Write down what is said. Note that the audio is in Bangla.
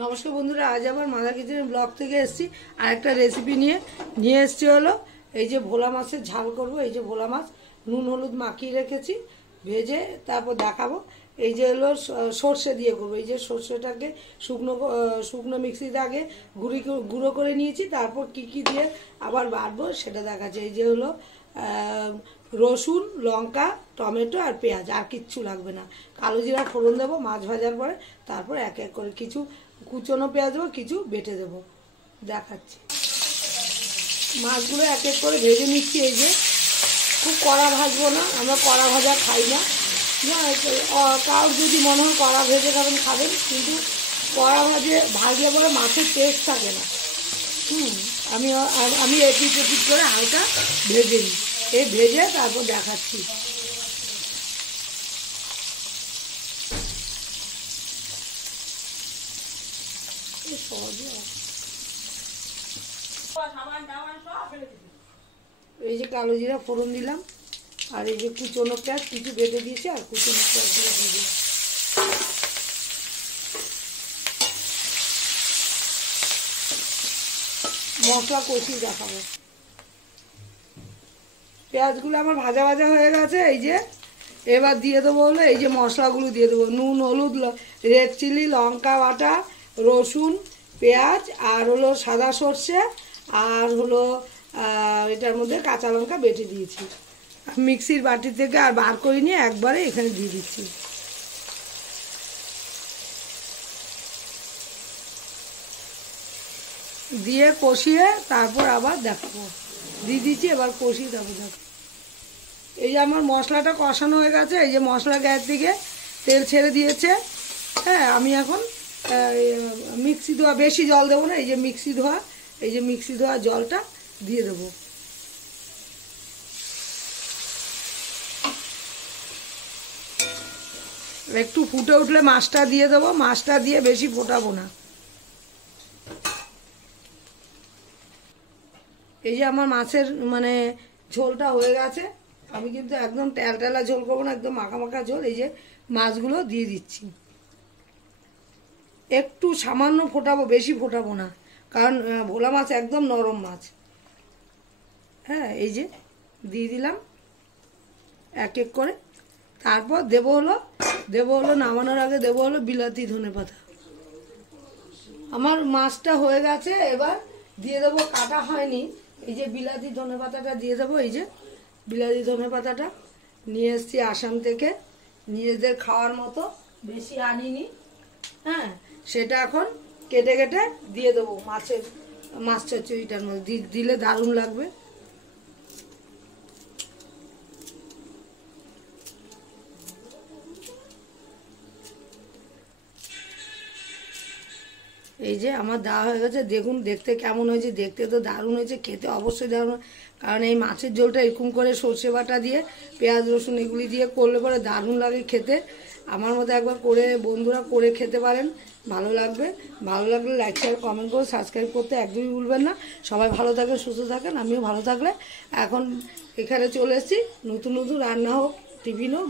নমস্কার বন্ধুরা, আজ আবার মাদার কিচেনের ব্লগ থেকে এসেছি আর একটা রেসিপি নিয়ে এসেছি হলো এই যে ভোলা মাছের ঝাল করব। এই যে ভোলা মাছ নুন হলুদ মাখিয়ে রেখেছি, ভেজে তারপর দেখাবো। এই যে হলো সর্ষে দিয়ে করবো। এই যে সর্ষেটাকে শুকনো মিক্সিতে আগে গুঁড়ো করে নিয়েছি, তারপর কি দিয়ে আবার বাটবো সেটা দেখাচ্ছে। এই যে হলো রসুন, লঙ্কা, টমেটো আর পেঁয়াজ, আর কিচ্ছু লাগবে না। কালো জিরা ফোড়ন দেবো মাছ ভাজার পরে, তারপর এক এক করে কিছু কুচনো পেঁয়াজ দেবো, কিছু বেটে দেবো। দেখাচ্ছি, মাছগুলো এক এক করে ভেজে নিচ্ছি। এই যে খুব কড়া ভাজবো না, আমরা কড়া ভাজা খাই না। কারোর যদি মনে হয় কড়া ভেজে খাবেন, কিন্তু কড়া ভাজলে পরে মাছের টেস্ট থাকে না। আমি এপিট করে হালকা ভেজে নিই। এই ভেজে তারপর দেখাচ্ছি। এই যে কালো জিরা ফোড়ন দিলাম, আর এই যে কুচনো পেঁয়াজ কিছু বেটে দিয়েছি, আর কুচনো পেঁয়াজগুলো দিয়ে দিলাম। মশলা কষিয়ে দেখাবো। পেঁয়াজগুলো আমার ভাজা হয়ে গেছে। এই যে এবার দিয়ে দেবো হলো এই যে মশলাগুলো দিয়ে দেবো। নুন, হলুদ, রেড চিলি, লঙ্কা বাটা, রসুন, পেঁয়াজ, আর হলো সাদা সর্ষে, আর হলো এটার মধ্যে কাঁচা লঙ্কা বেটে দিয়েছি। মিক্সির বাটি থেকে আর বার করে নিয়ে একবারে এখানে দিয়ে দিচ্ছি। দিয়ে কষিয়ে তারপর আবার দেখাবো। দিয়ে দিচ্ছি, এবার কষিয়ে তারপর দেখো। এই যে আমার মশলাটা কষানো হয়ে গেছে। এই যে মশলা গ্যাস থেকে তেল ছেড়ে দিয়েছে। হ্যাঁ, আমি এখন মিক্সি ধোয়া, বেশি জল দেবো না, এই যে মিক্সি ধোয়া জলটা দিয়ে দেবো। একটু ফুটে উঠলে মাছটা দিয়ে দেবো। মাছটা দিয়ে বেশি ফোটাবো না। এই যে আমার মাছের ঝোলটা হয়ে গেছে। আমি কিন্তু একদম টেলা ঝোল করবো না, একদম মাখা ঝোল। এই যে মাছগুলো দিয়ে দিচ্ছি। একটু সামান্য ফোটাবো, বেশি ফোটাবো না, কারণ ভোলা মাছ একদম নরম মাছ। হ্যাঁ, এই যে দিয়ে দিলাম এক এক করে। তারপর দেবো হলো নামানোর আগে দেবো হলো বিলাতি ধনেপাতা। আমার মাছটা হয়ে গেছে। এবার দিয়ে দেবো, কাটা হয়নি, এই যে বিলাতি ধনেপাতাটা দিয়ে দেবো। এই যে বিলাতি ধনেপাতাটা নিয়ে এসেছি আসাম থেকে, নিজেদের খাওয়ার মতো, বেশি আনিনি। হ্যাঁ, সেটা এখন কেটে দিয়ে দেবো মাছ চচ্চড়িটার মধ্যে। দিলে দারুণ লাগবে। এই যে আমার দেওয়া হয়ে গেছে। দেখুন দেখতে কেমন হয়েছে। দেখতে তো দারুণ হয়েছে, খেতে অবশ্যই দারুণ। কারণ এই মাছের ঝোলটা এরকম করে সর্ষে বাটা দিয়ে, পেঁয়াজ রসুন এগুলি দিয়ে করলে পরে দারুণ লাগে খেতে। আমার মতো একবার করে বন্ধুরা করে খেতে পারেন, ভালো লাগবে। ভালো লাগলে লাইক শেয়ার কমেন্ট করে সাবস্ক্রাইব করতে একদমই ভুলবেন না। সবাই ভালো থাকেন, সুস্থ থাকেন, আমিও ভালো থাকলে। এখন এখানে চলে এসেছি, নতুন রান্না হোক, টিফিন হোক,